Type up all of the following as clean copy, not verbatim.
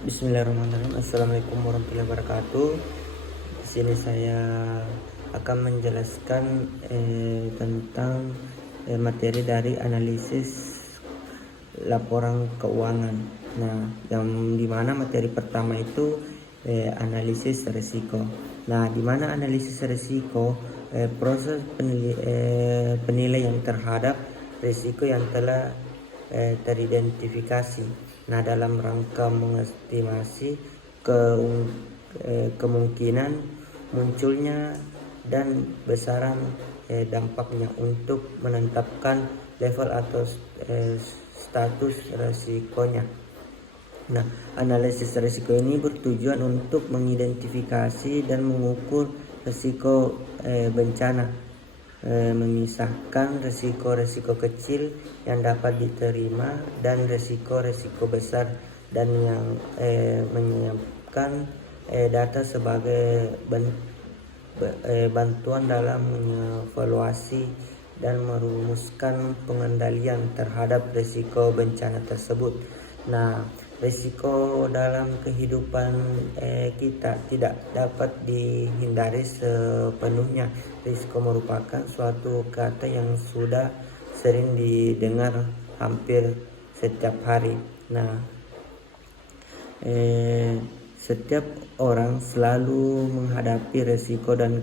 Bismillahirrahmanirrahim. Assalamualaikum warahmatullahi wabarakatuh. Di sini saya akan menjelaskan tentang materi dari analisis laporan keuangan. Nah, yang dimana materi pertama itu analisis risiko. Nah, dimana analisis risiko proses penilaian terhadap risiko yang telah teridentifikasi. Nah, dalam rangka mengestimasi kemungkinan munculnya dan besaran dampaknya untuk menetapkan level atau status resikonya. Nah, analisis risiko ini bertujuan untuk mengidentifikasi dan mengukur risiko bencana, memisahkan risiko-risiko kecil yang dapat diterima dan risiko-risiko besar, dan yang menyiapkan data sebagai bantuan dalam mengevaluasi dan merumuskan pengendalian terhadap risiko bencana tersebut. Nah, risiko dalam kehidupan kita tidak dapat dihindari sepenuhnya. Risiko merupakan suatu kata yang sudah sering didengar hampir setiap hari. Nah, setiap orang selalu menghadapi risiko dan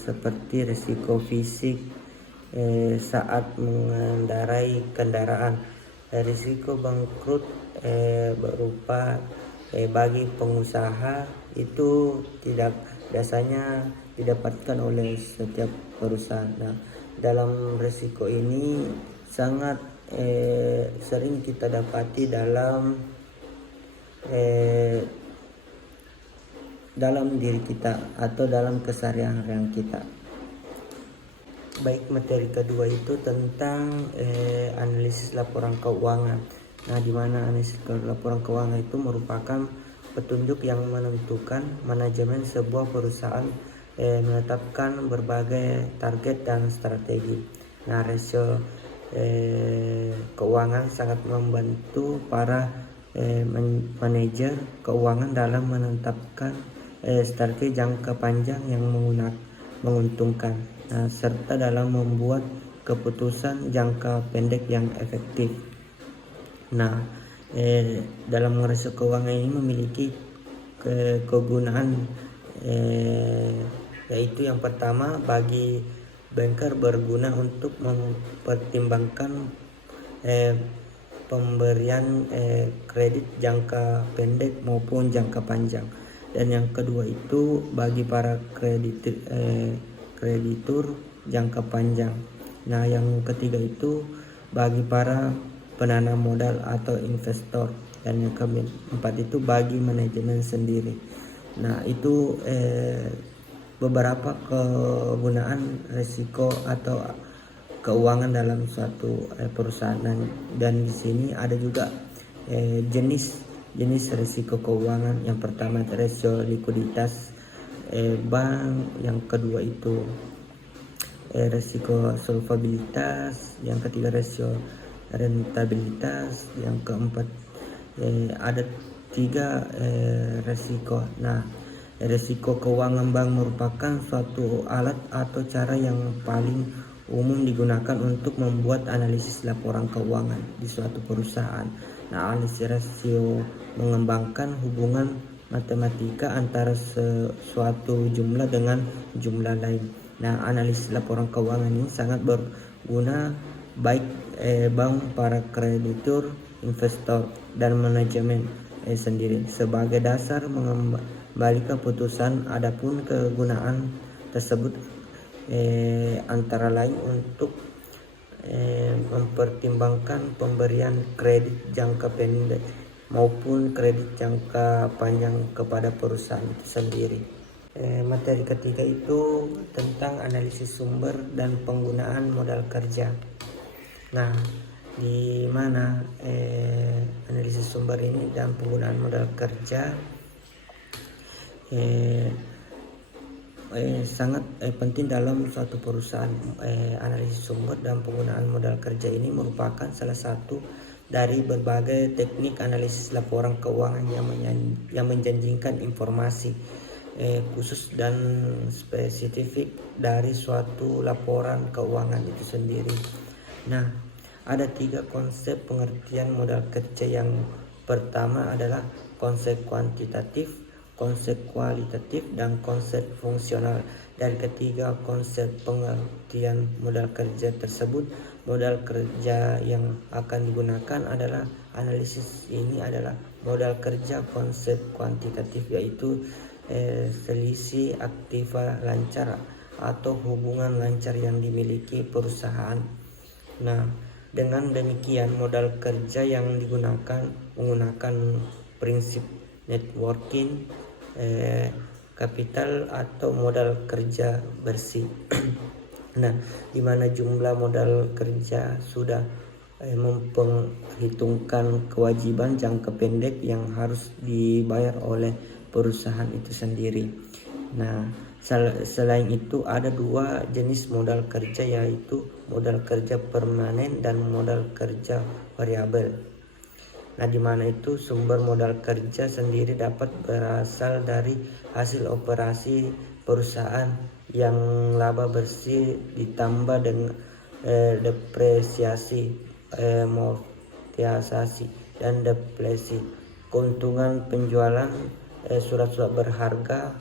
seperti risiko fisik saat mengendarai kendaraan. Risiko bangkrut berupa bagi pengusaha itu tidak biasanya didapatkan oleh setiap perusahaan. Nah, dalam risiko ini sangat sering kita dapati dalam diri kita atau dalam keseharian kita. Baik, materi kedua itu tentang analisis laporan keuangan. Nah, di mana analisis laporan keuangan itu merupakan petunjuk yang menentukan manajemen sebuah perusahaan menetapkan berbagai target dan strategi. Nah, rasio keuangan sangat membantu para manajer keuangan dalam menetapkan strategi jangka panjang yang menguntungkan, serta dalam membuat keputusan jangka pendek yang efektif. Nah, dalam rasio keuangan ini memiliki kegunaan, yaitu yang pertama, bagi banker berguna untuk mempertimbangkan pemberian kredit jangka pendek maupun jangka panjang. Dan yang kedua itu bagi para kreditur jangka panjang. Nah, yang ketiga itu bagi para penanam modal atau investor. Dan yang keempat itu bagi manajemen sendiri. Nah, itu beberapa kegunaan risiko atau keuangan dalam suatu perusahaan. Dan di sini ada juga jenis risiko keuangan. Yang pertama rasio likuiditas bank, yang kedua itu risiko solvabilitas, yang ketiga rasio rentabilitas, yang keempat ada 3 risiko. Nah, risiko keuangan bank merupakan suatu alat atau cara yang paling umum digunakan untuk membuat analisis laporan keuangan di suatu perusahaan. Nah, analisis rasio mengembangkan hubungan matematika antara suatu jumlah dengan jumlah lain. Nah, analisis laporan keuangan ini sangat berguna baik bank, para kreditur, investor, dan manajemen sendiri sebagai dasar mengembalikan keputusan. Adapun kegunaan tersebut antara lain untuk mempertimbangkan pemberian kredit jangka pendek maupun kredit jangka panjang kepada perusahaan itu sendiri. Materi ketiga itu tentang analisis sumber dan penggunaan modal kerja. Nah, di mana analisis sumber ini dan penggunaan modal kerja sangat penting dalam suatu perusahaan. Analisis sumber dan penggunaan modal kerja ini merupakan salah satu dari berbagai teknik analisis laporan keuangan yang menjanjikan informasi khusus dan spesifik dari suatu laporan keuangan itu sendiri. Nah, ada 3 konsep pengertian modal kerja. Yang pertama adalah konsep kuantitatif, konsep kualitatif, dan konsep fungsional. Dari ketiga konsep pengertian modal kerja tersebut, modal kerja yang akan digunakan adalah analisis ini adalah modal kerja konsep kuantitatif, yaitu selisih aktiva lancar atau hubungan lancar yang dimiliki perusahaan. Nah, dengan demikian modal kerja yang digunakan menggunakan prinsip networking kapital atau modal kerja bersih. Nah, di mana jumlah modal kerja sudah memperhitungkan kewajiban jangka pendek yang harus dibayar oleh perusahaan itu sendiri. Nah, selain itu ada 2 jenis modal kerja, yaitu modal kerja permanen dan modal kerja variabel. Nah, di mana itu sumber modal kerja sendiri dapat berasal dari hasil operasi perusahaan yang laba bersih ditambah dengan depresiasi, amortisasi, dan depresi, keuntungan penjualan surat-surat berharga,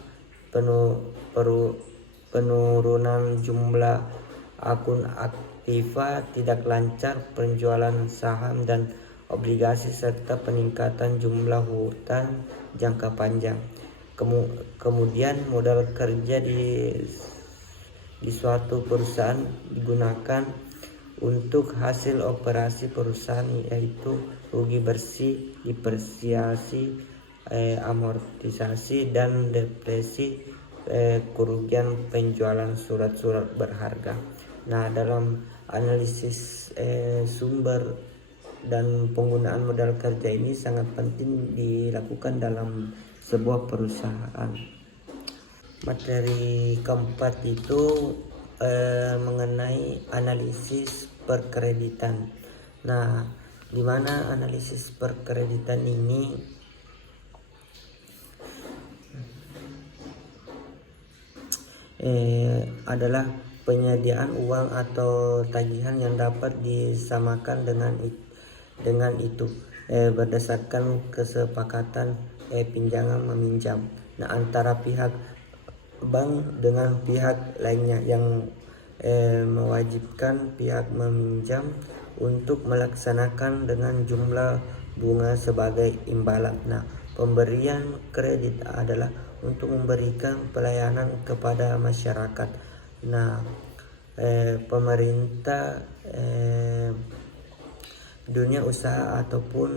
penurunan jumlah akun aktiva tidak lancar, penjualan saham dan obligasi, serta peningkatan jumlah hutang jangka panjang. Kemudian modal kerja di suatu perusahaan digunakan untuk hasil operasi perusahaan, yaitu rugi bersih, depresiasi, amortisasi, dan depresi, kerugian penjualan surat-surat berharga. Nah, dalam analisis sumber dan penggunaan modal kerja ini sangat penting dilakukan dalam sebuah perusahaan. Materi keempat itu mengenai analisis perkreditan. Nah, di mana analisis perkreditan ini adalah penyediaan uang atau tagihan yang dapat disamakan dengan itu berdasarkan kesepakatan pinjangan meminjam. Nah, antara pihak bank dengan pihak lainnya yang mewajibkan pihak meminjam untuk melaksanakan dengan jumlah bunga sebagai imbalan. Nah, pemberian kredit adalah untuk memberikan pelayanan kepada masyarakat. Nah, pemerintah, dunia usaha ataupun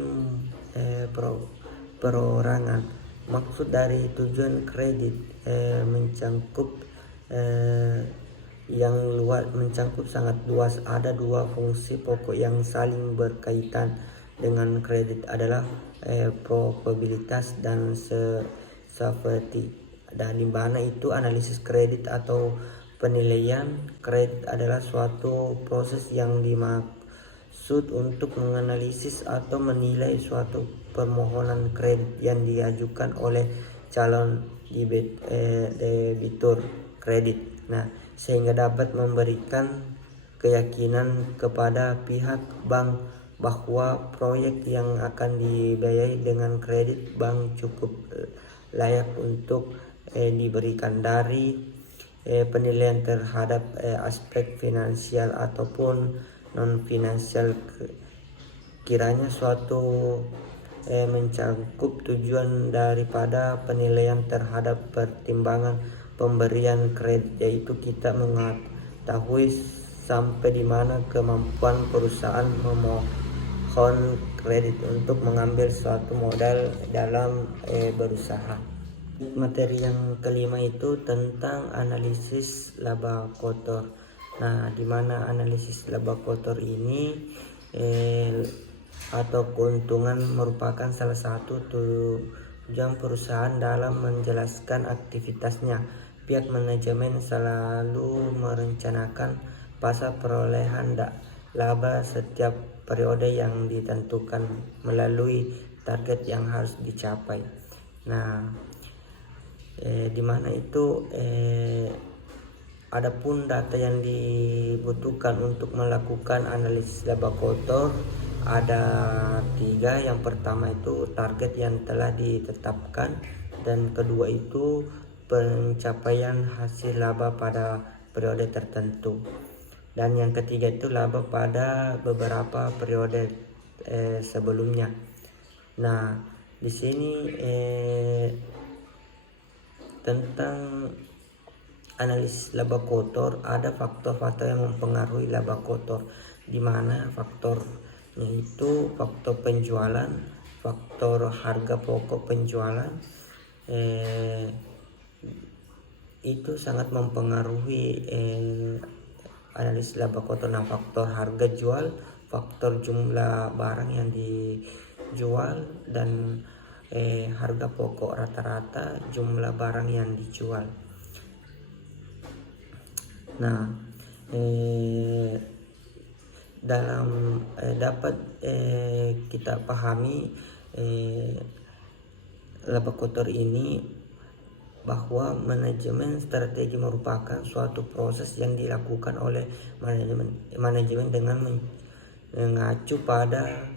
perorangan. Maksud dari tujuan kredit mencakup sangat luas. Ada 2 fungsi pokok yang saling berkaitan dengan kredit adalah probabilitas dan safety. Dan di mana itu analisis kredit atau penilaian kredit adalah suatu proses yang dimaksud untuk menganalisis atau menilai suatu permohonan kredit yang diajukan oleh calon debitur kredit. Nah, sehingga dapat memberikan keyakinan kepada pihak bank bahwa proyek yang akan dibiayai dengan kredit bank cukup layak untuk diberikan. Dari penilaian terhadap aspek finansial ataupun non finansial, kiranya suatu mencakup tujuan daripada penilaian terhadap pertimbangan pemberian kredit, yaitu kita mengetahui sampai di mana kemampuan perusahaan memohon kredit untuk mengambil suatu modal dalam berusaha. Materi yang kelima itu tentang analisis laba kotor. Nah, di mana analisis laba kotor ini atau keuntungan merupakan salah satu tujuan perusahaan dalam menjelaskan aktivitasnya. Pihak manajemen selalu merencanakan pasar perolehan laba setiap periode yang ditentukan melalui target yang harus dicapai. Nah, di mana itu adapun data yang dibutuhkan untuk melakukan analisis laba kotor ada 3. Yang pertama itu target yang telah ditetapkan, dan kedua itu pencapaian hasil laba pada periode tertentu, dan yang ketiga itu laba pada beberapa periode sebelumnya. Nah, di sini tentang analisis laba kotor, ada faktor-faktor yang mempengaruhi laba kotor, di mana faktornya itu faktor penjualan, faktor harga pokok penjualan, itu sangat mempengaruhi analisis laba kotor. Nah, faktor harga jual, faktor jumlah barang yang dijual, dan harga pokok rata-rata jumlah barang yang dijual. Nah, dalam dapat kita pahami laba kotor ini bahwa manajemen strategi merupakan suatu proses yang dilakukan oleh manajemen dengan mengacu pada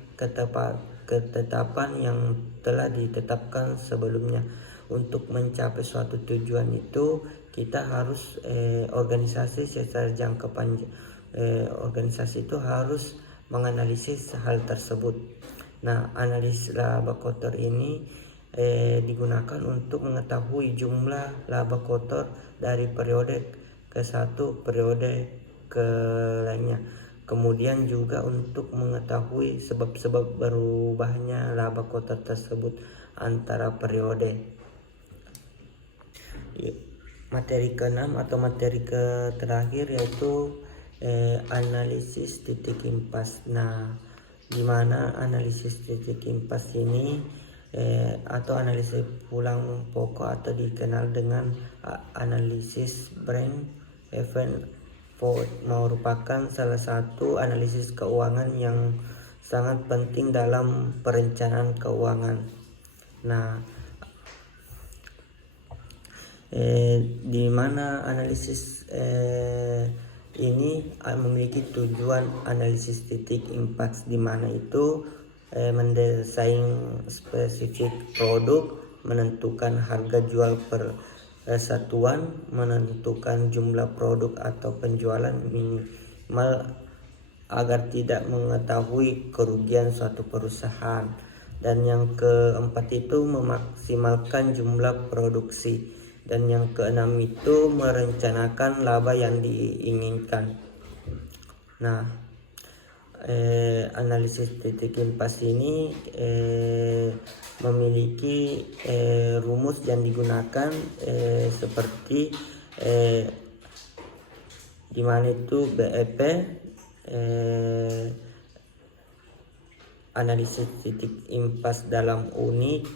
ketetapan yang telah ditetapkan sebelumnya. Untuk mencapai suatu tujuan itu kita harus organisasi secara jangka panjang, organisasi itu harus menganalisis hal tersebut. Nah, analisis laba kotor ini digunakan untuk mengetahui jumlah laba kotor dari periode ke satu periode ke lainnya. Kemudian juga untuk mengetahui sebab-sebab berubahnya laba kotor tersebut antara periode. Materi ke-6 atau materi terakhir yaitu analisis titik impas. Nah, gimana analisis titik impas ini atau analisis pulang pokok atau dikenal dengan analisis break even merupakan salah satu analisis keuangan yang sangat penting dalam perencanaan keuangan. Nah, di mana analisis ini memiliki tujuan analisis titik impas, di mana itu mendesain spesifik produk, menentukan harga jual per satuan, menentukan jumlah produk atau penjualan minimal agar tidak mengetahui kerugian suatu perusahaan. Dan yang keempat itu memaksimalkan jumlah produksi, dan yang keenam itu merencanakan laba yang diinginkan. Nah, analisis titik impas ini memiliki rumus yang digunakan seperti di mana itu BEP, analisis titik impas dalam unit,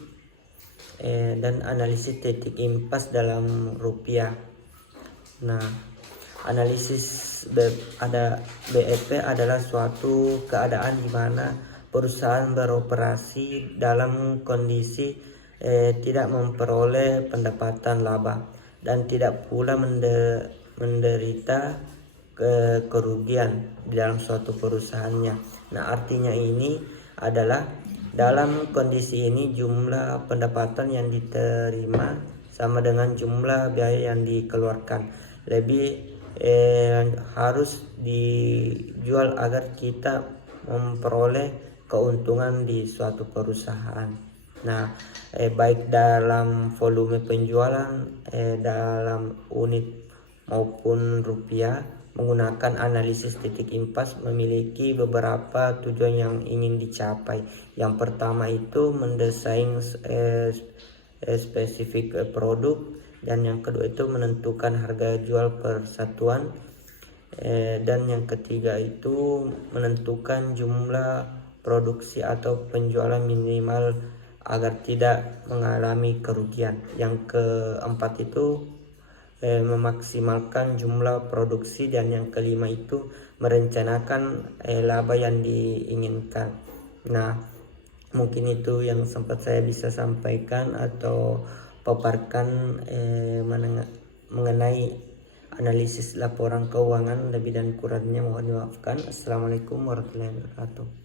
dan analisis titik impas dalam rupiah. Nah, analisis BEP adalah suatu keadaan di mana perusahaan beroperasi dalam kondisi tidak memperoleh pendapatan laba dan tidak pula menderita kerugian di dalam suatu perusahaannya. Nah, artinya ini adalah dalam kondisi ini jumlah pendapatan yang diterima sama dengan jumlah biaya yang dikeluarkan. Lebih harus dijual agar kita memperoleh keuntungan di suatu perusahaan. Nah, baik dalam volume penjualan dalam unit maupun rupiah, menggunakan analisis titik impas memiliki beberapa tujuan yang ingin dicapai. Yang pertama itu mendesain spesifik produk, dan yang kedua itu menentukan harga jual per satuan, dan yang ketiga itu menentukan jumlah produksi atau penjualan minimal agar tidak mengalami kerugian. Yang keempat itu memaksimalkan jumlah produksi, dan yang kelima itu merencanakan laba yang diinginkan. Nah, mungkin itu yang sempat saya bisa sampaikan atau paparkan mengenai analisis laporan keuangan. Lebih dan kurangnya mohon dimaafkan. Assalamualaikum warahmatullahi wabarakatuh.